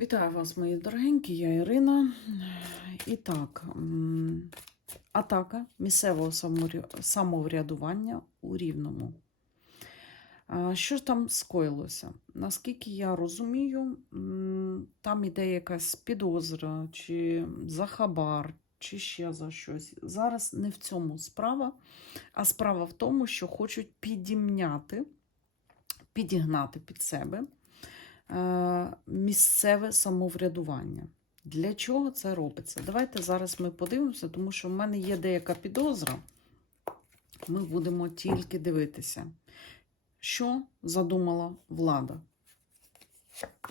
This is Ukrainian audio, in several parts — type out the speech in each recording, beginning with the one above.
Вітаю вас, мої дорогенькі, я Ірина. І так, атака місцевого самоврядування у Рівному. Що ж там скоїлося? Наскільки я розумію, там іде якась підозра, чи за хабар, чи ще за щось. Зараз не в цьому справа, а справа в тому, що хочуть підімняти, підігнати під себе е, місцеве самоврядування. Для чого це робиться? Давайте зараз ми подивимося, тому що в мене є деяка підозра. Ми будемо тільки дивитися, що задумала влада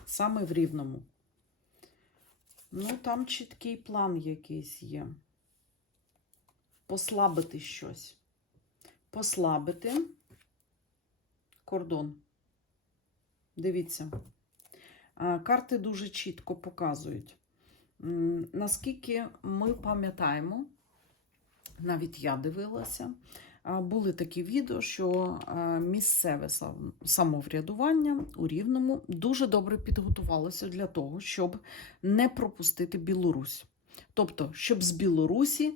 саме в Рівному. Ну, там чіткий план якийсь є. Послабити щось. Послабити кордон. Дивіться. Карти дуже чітко показують. Наскільки ми пам'ятаємо, навіть я дивилася, були такі відео, що місцеве самоврядування у Рівному дуже добре підготувалося для того, щоб не пропустити Білорусь. Тобто, щоб з Білорусі,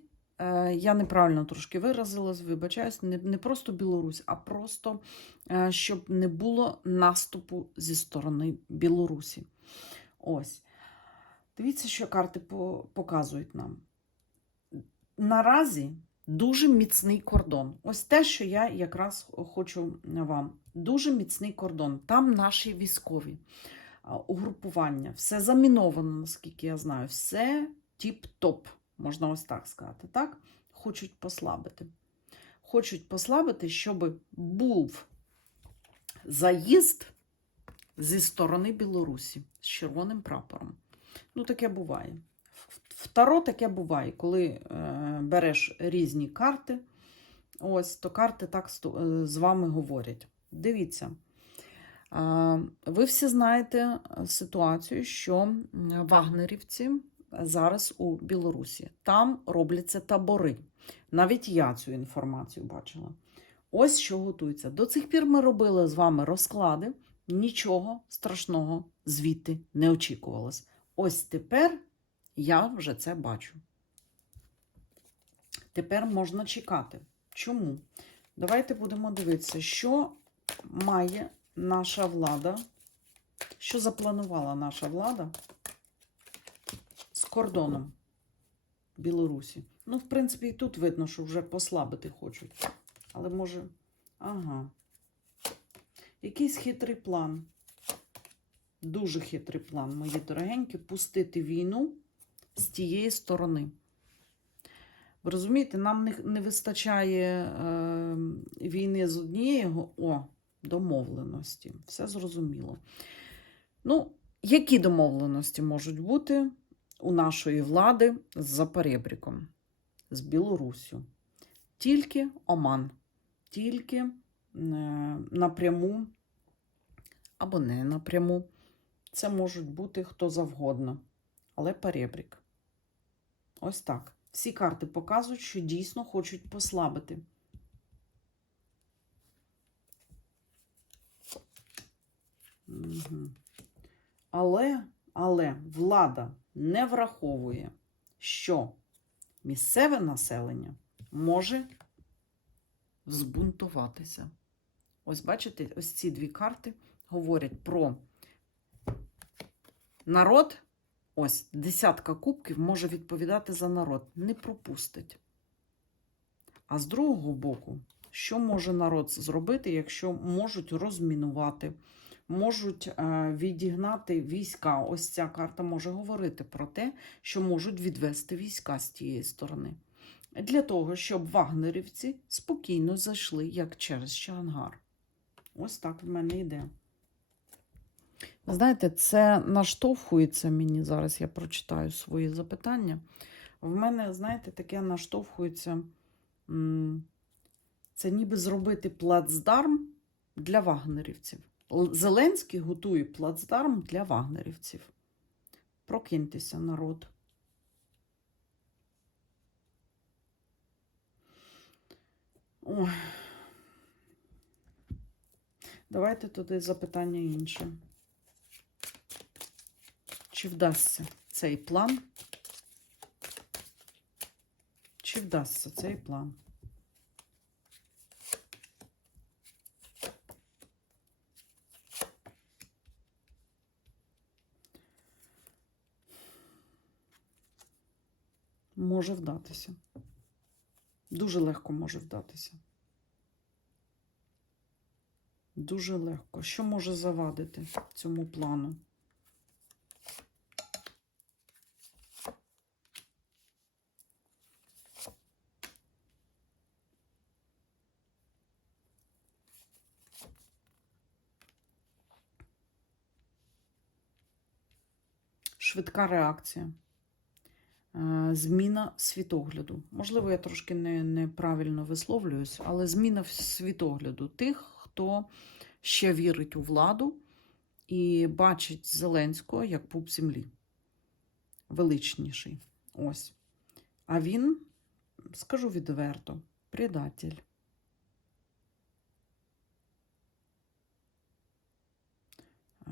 я неправильно трошки виразилась, вибачаюсь, не, не просто Білорусь, а просто е, щоб не було наступу зі сторони Білорусі. Ось. Дивіться, що карти по- показують нам. Наразі дуже міцний кордон. Ось те, що я якраз хочу вам. Дуже міцний кордон. Там наші військові угрупування. Все заміновано, наскільки я знаю. Все тіп-топ, можна ось так сказати. Так? Хочуть послабити. Хочуть послабити, щоб був заїзд зі сторони Білорусі з червоним прапором. Ну, таке буває. В Таро таке буває, коли е, береш різні карти, ось, то карти так е, з вами говорять. Дивіться. Ви всі знаєте ситуацію, що вагнерівці зараз у Білорусі. Там робляться табори. Навіть я цю інформацію бачила. Ось що готується. До цих пір ми робили з вами розклади, нічого страшного звідти не очікувалось. Ось тепер я вже це бачу. Тепер можна чекати. Чому? Давайте будемо дивитися, що має наша влада, що запланувала наша влада з кордоном Білорусі. Ну, в принципі, і тут видно, що вже послабити хочуть. Але може. Ага. Якийсь хитрий план. Дуже хитрий план, мої дорогенькі, пустити війну з тієї сторони. Ви розумієте, нам не, не вистачає е, війни з однієї о, домовленості. Все зрозуміло. Ну, які домовленості можуть бути у нашої влади з Запорєбріком, з Білоруссю? Тільки Оман, тільки е, напряму або не напряму. Це можуть бути хто завгодно, але перебрік. Ось так. Всі карти показують, що дійсно хочуть послабити. Угу. Але, але влада не враховує, що місцеве населення може збунтуватися. Ось бачите, ось ці дві карти говорять про народ. Ось десятка кубків може відповідати за народ, не пропустить. А з другого боку, що може народ зробити, якщо можуть розмінувати, можуть е, відігнати війська? Ось ця карта може говорити про те, що можуть відвести війська з тієї сторони. Для того, щоб вагнерівці спокійно зайшли, як через Чангар. Ось так в мене йде. Знаєте, це наштовхується мені зараз, я прочитаю свої запитання. В мене, знаєте, таке наштовхується. Це ніби зробити плацдарм для вагнерівців. Зеленський готує плацдарм для вагнерівців. Прокиньтеся, народ. Ой. Давайте туди запитання інше. Чи вдасться цей план? Чи вдасться цей план? Може вдатися. Дуже легко може вдатися. Дуже легко. Що може завадити цьому плану? Швидка реакція. Е, Зміна світогляду. Можливо, я трошки не, неправильно висловлююсь, але зміна світогляду тих, хто ще вірить у владу і бачить Зеленського як пуп землі. Величніший. Ось. А він, скажу відверто, предатель. А,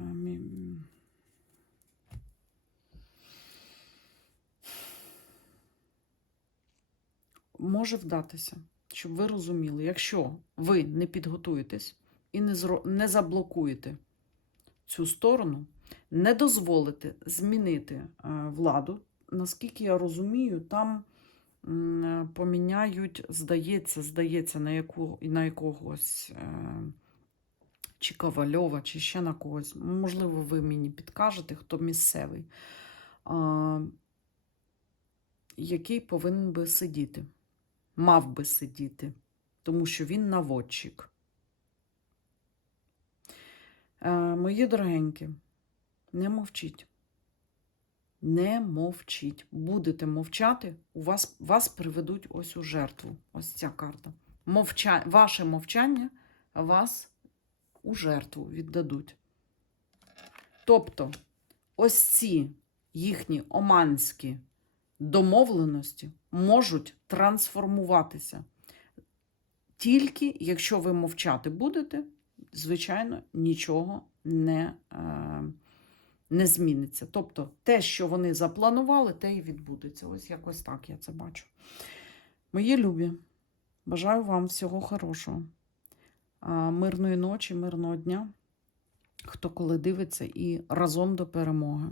може вдатися, щоб ви розуміли, якщо ви не підготуєтесь і не, зро... не заблокуєте цю сторону, не дозволите змінити е, владу, наскільки я розумію, там е, поміняють, здається, здається, на, яку... на якогось. Е... Чи Ковальова, чи ще на когось. Можливо, ви мені підкажете, хто місцевий, який повинен би сидіти мав би сидіти, тому що він наводчик. Е, мої дорогенькі, не мовчіть. Не мовчіть. Будете мовчати, у вас, вас приведуть ось у жертву. Ось ця карта. Мовча... Ваше мовчання вас у жертву віддадуть. Тобто, ось ці їхні оманські домовленості можуть трансформуватися. Тільки якщо ви мовчати будете, звичайно, нічого не, е, не зміниться. Тобто, те, що вони запланували, те і відбудеться. Ось якось так я це бачу. Мої любі, бажаю вам всього хорошого. Мирної ночі, мирного дня. Хто коли дивиться, і разом до перемоги.